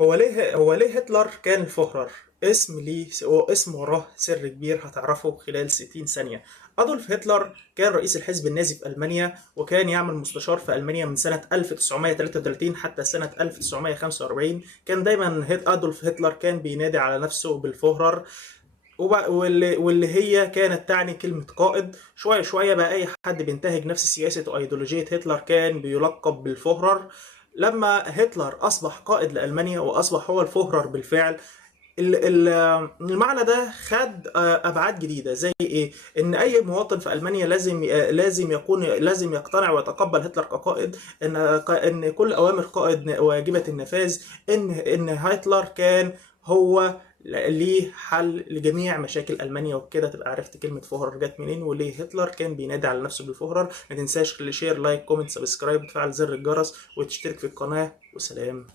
هو ليه هتلر كان الفهرر؟ اسم ليه واسم وراه سر كبير هتعرفه خلال 60 ثانية. أدولف هتلر كان رئيس الحزب النازي في ألمانيا، وكان يعمل مستشار في ألمانيا من سنة 1933 حتى سنة 1945. كان دايما أدولف هتلر كان بينادي على نفسه بالفهرر، واللي هي كانت تعني كلمة قائد. شوية شوية بقى أي حد بينتهج نفس سياسة وأيديولوجية هتلر كان بيلقب بالفهرر. لما هتلر أصبح قائد لألمانيا وأصبح هو الفهرر بالفعل، المعنى ده خد ابعاد جديده، زي ايه؟ ان اي مواطن في المانيا لازم يقتنع ويتقبل هتلر كقائد، ان كل اوامر قائد واجبه النفاذ، ان هتلر كان هو ليه حل لجميع مشاكل المانيا. وبكده تبقى عرفت كلمه فهرر جت منين وليه هتلر كان بينادي على نفسه بالفهرر. ما تنساش شير، لايك، كومنت، سبسكرايب، وتفعل زر الجرس وتشترك في القناه. وسلام.